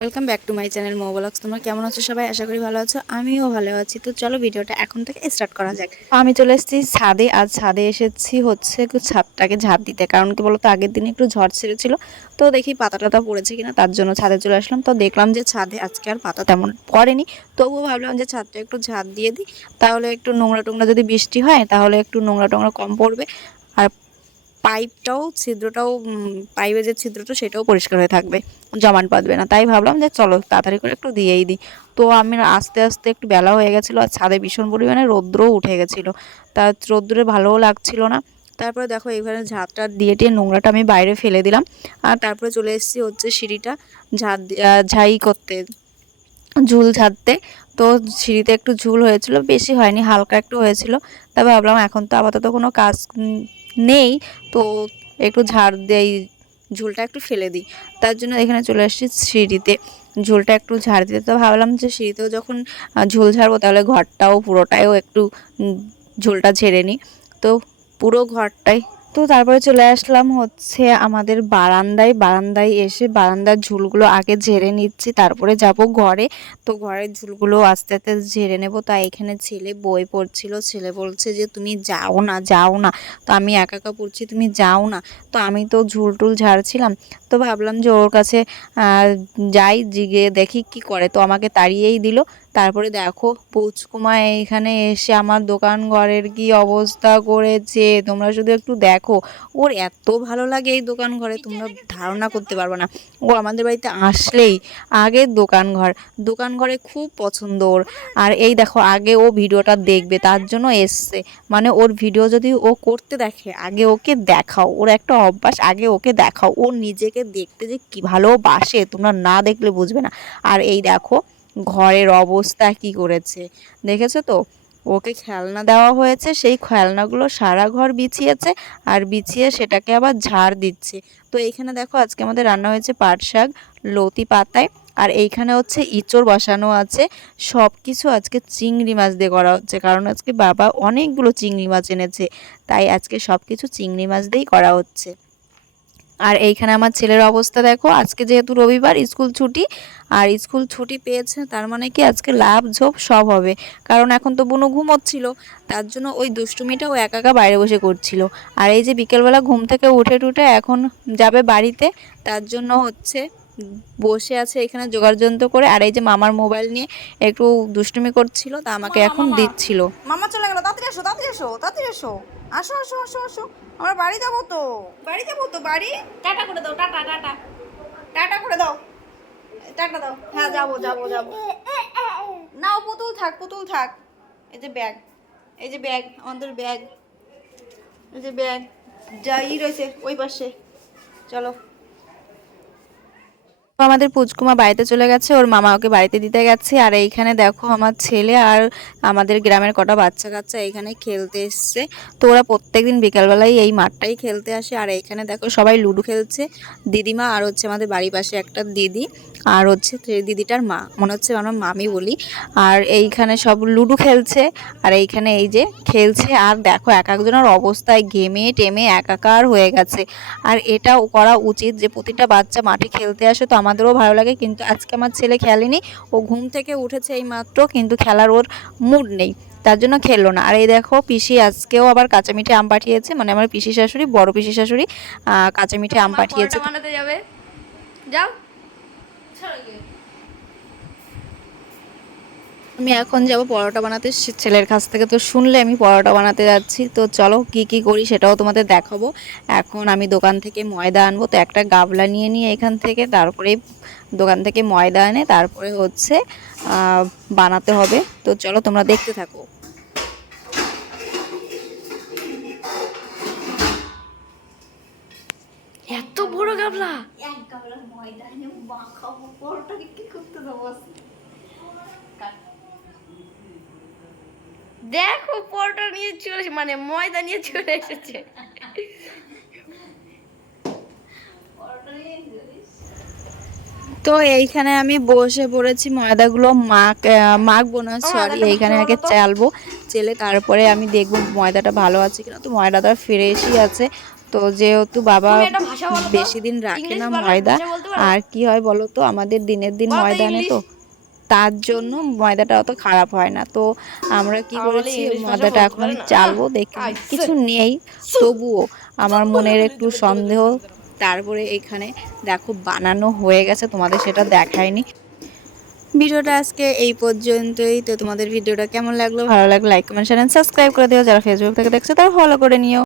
Welcome back to my channel Mo vlogs. তোমরা কেমন আছো সবাই? আশা করি ভালো আছো, আমিও ভালো আছি। তো চলো ভিডিওটা এখন থেকে স্টার্ট করা যাক। আমি চলে এসেছি ছাদে। আজ ছাদে এসেছি হচ্ছে একটু ছাদটাকে ঝাঁপ দিতে, কারণ কি বলতো আগের দিন একটু ঝড় ছেড়েছিল, তো দেখি পাতা টাতা পড়েছে কিনা, তার জন্য ছাদে চলে আসলাম। তো দেখলাম যে ছাদে আজকে আর পাতা তেমন পড়েনি, তবুও ভাবলাম যে ছাদটা একটু ঝাঁপ দিয়ে দিই, তাহলে একটু নোংরা টোংরা যদি বৃষ্টি হয় তাহলে একটু নোংরা টোংরা কম পড়বে, আর পাইপটাও ছিদ্রটাও পাইপের যে ছিদ্রটা সেটাও পরিষ্কার হয়ে থাকবে, জমাট বাঁধবে না। তাই ভাবলাম যে চলো তাড়াতাড়ি করে একটু দিয়েই দিই। তো আমি আস্তে আস্তে একটু বেলা হয়ে গেছিলো, আর ছাদে ভীষণ পরিমাণে রৌদ্রও উঠে গেছিলো, তা রৌদ্রে ভালোও লাগছিল না। তারপরে দেখো এইখানে ঝাঁটটা দিয়ে টিয়ে নোংরাটা আমি বাইরে ফেলে দিলাম, আর তারপরে চলে এসেছি হচ্ছে সিঁড়িটা ঝাই করতে, ঝুল ঝাড়তে। তো সিঁড়িতে একটু ঝুল হয়েছিল, বেশি হয়নি, হালকা একটু হয়েছিল। তবে ভাবলাম এখন তো আপাতত কোনো কাজ নেই, তো একটু ঝাড় দেই, ঝুলটা একটু ফেলে দিই। তার জন্য এখানে চলে এসেছি সিঁড়িতে ঝুলটা একটু ঝাড় দিতে। তো ভাবলাম যে সিঁড়িতেও যখন ঝুল ঝাড়বো তাহলে ঘরটাও পুরোটাও একটু ঝুলটা ঝেড়ে নিই, তো পুরো ঘরটাই। তো তারপরে চলে আসলাম হচ্ছে আমাদের বারান্দায় এসে বারান্দার ঝুলগুলো আগে ঝেড়ে নিচ্ছি, তারপরে যাব ঘরে। তো ঘরের ঝুলগুলো আস্তে আস্তে ঝেড়ে নেব। তাই এখানে ছেলে বই পড়ছিল, ছেলে বলছে যে তুমি যাও না যাও না, তো আমি একা একা পড়ছি তুমি যাও না। তো আমি তো ঝুল টুল ঝাড়ছিলাম, তো ভাবলাম যে ওর কাছে যাই, জিগে দেখি কি করে। তো আমাকে তাড়িয়েই দিল। তারপরে দেখো পুচকুমা এইখানে এসে আমার দোকান ঘরের কি অবস্থা করেছে, তোমরা শুধু একটু দেখো। ওর এত ভালো লাগে এই দোকান ঘরে, তোমরা ধারণা করতে পারবে না। ও আমাদের বাড়িতে আসলেই আগে দোকান ঘরে খুব পছন্দ ওর। আর এই দেখো আগে ও ভিডিওটা দেখবে তার জন্য এসছে, মানে ওর ভিডিও যদি ও করতে দেখে আগে ওকে দেখাও, ওর একটা অভ্যাস, আগে ওকে দেখাও। ও নিজেকে দেখতে যে কি ভালোবাসে তোমরা না দেখলে বুঝবে না। আর এই দেখো ঘরের অবস্থা কি করেছে, দেখেছো তো? ওকে খেলনা দেওয়া হয়েছে, সেই খেলনাগুলো সারা ঘর বিছিয়েছে, আর বিছিয়ে সেটাকে আবার ঝাড় দিচ্ছে। তো এইখানে দেখো আজকে আমাদের রান্না হয়েছে পাট শাক লতি পাতায়, আর এইখানে হচ্ছে ইঁচড় বসানো আছে। সব কিছু আজকে চিংড়ি মাছ দিয়ে করা হচ্ছে, কারণ আজকে বাবা অনেকগুলো চিংড়ি মাছ এনেছে, তাই আজকে সব কিছু চিংড়ি মাছ দিয়েই করা হচ্ছে। আর এইখানে আমার ছেলের অবস্থা দেখো, আজকে যেহেতু রবিবার স্কুল ছুটি, আর স্কুল ছুটি পেয়েছে তার মানে কি আজকে লাভ ঝোপ সব হবে, কারণ এখন তো বুনু ঘুমোচ্ছিল, তার জন্য ওই দুষ্টুমিটাও একা একা বাইরে বসে করছিল। আর এই যে বিকেলবেলা ঘুম থেকে উঠে টুটে এখন যাবে বাড়িতে, তার জন্য হচ্ছে বসে আছে এখানে জোগাড় যন্ত্র করে। আর এই যে মামার মোবাইল নিয়ে একটু দুষ্টুমি করছিল, তা আমাকে এখন দিচ্ছিল। মামা চলে গেল, তাড়াতাড়ি এসো তাড়াতাড়ি এসো তাড়াতাড়ি এসো, আসো আসো আসো আসো, আমরা বাড়ি যাবো তো, বাড়ি যাবো তো, বাড়ি টাটা করে দাও, টাটা টাটা টাটা করে দাও, টাটা দাও। হ্যাঁ যাবো যাবো যাবো, নাও পুতুল থাক পুতুল থাক। এই যে ব্যাগ, এই যে ব্যাগ, আমাদের ব্যাগ, এই যে ব্যাগ যাই রয়েছে ওই পাশে, চলো। তো আমাদের পুচকুমা বাড়িতে চলে গেছে, ওর মামা ওকে বাড়িতে দিতে গেছে। আর এইখানে দেখো আমার ছেলে আর আমাদের গ্রামের কটা বাচ্চা কাচ্চা এখানে খেলতে এসছে। তো ওরা প্রত্যেকদিন বিকালবেলায় এই মাঠটাই খেলতে আসে। আর এইখানে দেখো সবাই লুডো খেলছে, দিদিমা আর হচ্ছে আমাদের বাড়ির পাশে একটা দিদি, আর হচ্ছে দিদিটার মা, মনে হচ্ছে আমরা মামি বলি। আর এইখানে সব লুডো খেলছে, আর এইখানে এই যে খেলছে। আর দেখো এক একজনের অবস্থায় গেমে টেমে একাকার হয়ে গেছে। আর এটাও করা উচিত যে প্রতিটা বাচ্চা মাঠে খেলতে আসে, তো আমাদেরও ভালো লাগে। কিন্তু আজকে আমার ছেলে খেলেনি, ও ঘুম থেকে উঠেছে এই মাত্র, কিন্তু খেলার ওর মুড নেই, তার জন্য খেললো না। আর এই দেখো পিসি আজকেও আবার কাঁচা মিঠে আম পাঠিয়েছে, মানে আমার পিসি শাশুড়ি, বড় পিসি শাশুড়ি কাঁচা মিঠে আম পাঠিয়েছে। বানাতে যাবে, যাও। আমি এখন যাব পরোটা বানাতে ছেলের কাছ থেকে, তো শুনলে আমি পরোটা বানাতে যাচ্ছি। তো চলো কি কি করি সেটাও তোমাদের দেখাবো। এখন আমি দোকান থেকে ময়দা আনবো, তো একটা গাবলা নিয়ে নিয়ে এখান থেকে, তারপরে দোকান থেকে ময়দা এনে তারপরে হচ্ছে বানাতে হবে। তো চলো তোমরা দেখতে থাকো। এত বড় গাবলা, এক গাবলা ময়দা এনে মাখাবো, পরোটাকে কি করতে দেবো? দেখো পরোটা নিয়ে চলে মানে ময়দা নিয়ে চলে এসেছে। তো এইখানে আমি বসে পড়েছি, ময়দাগুলো মাখবো না, সরি, এইখানে আগে চালবো, চেলে তারপরে আমি দেখবো ময়দাটা ভালো আছে কিনা। তো ময়দাটা ফ্রেশই আছে, তো যেহেতু বাবা তুমি একটা ভাষা বলো তো। বেশি দিন রাখে ইংলিশ না বলো, ময়দা, ভাষা বলতে পারো? আর কি হয় বলো তো, আমাদের দিনের দিন বলো তো ময়দা আনে ইংলিশ। তো, তার জন্য ময়দাটা অত খারাপ হয় না। তো আমরা কি আমার বলে করেছি, ইংলিশ ভাষা ময়দাটা বলতে এখন পারে আমি না। চালবো, দেখি আইসে। কিছু নেই, তবুও আমার মনের একটু সন্দেহ। তারপরে এখানে দেখো বানানো হয়ে গেছে, তোমাদের সেটা দেখায়নি। ভিডিওটা আজকে এই পর্যন্তই। তো তোমাদের ভিডিওটা কেমন লাগলো, ভালো লাগলে লাইক কমেন্ট শেয়ার সাবস্ক্রাইব করে দিও। যারা ফেসবুক থেকে দেখছো তারা ফলো করে নিও।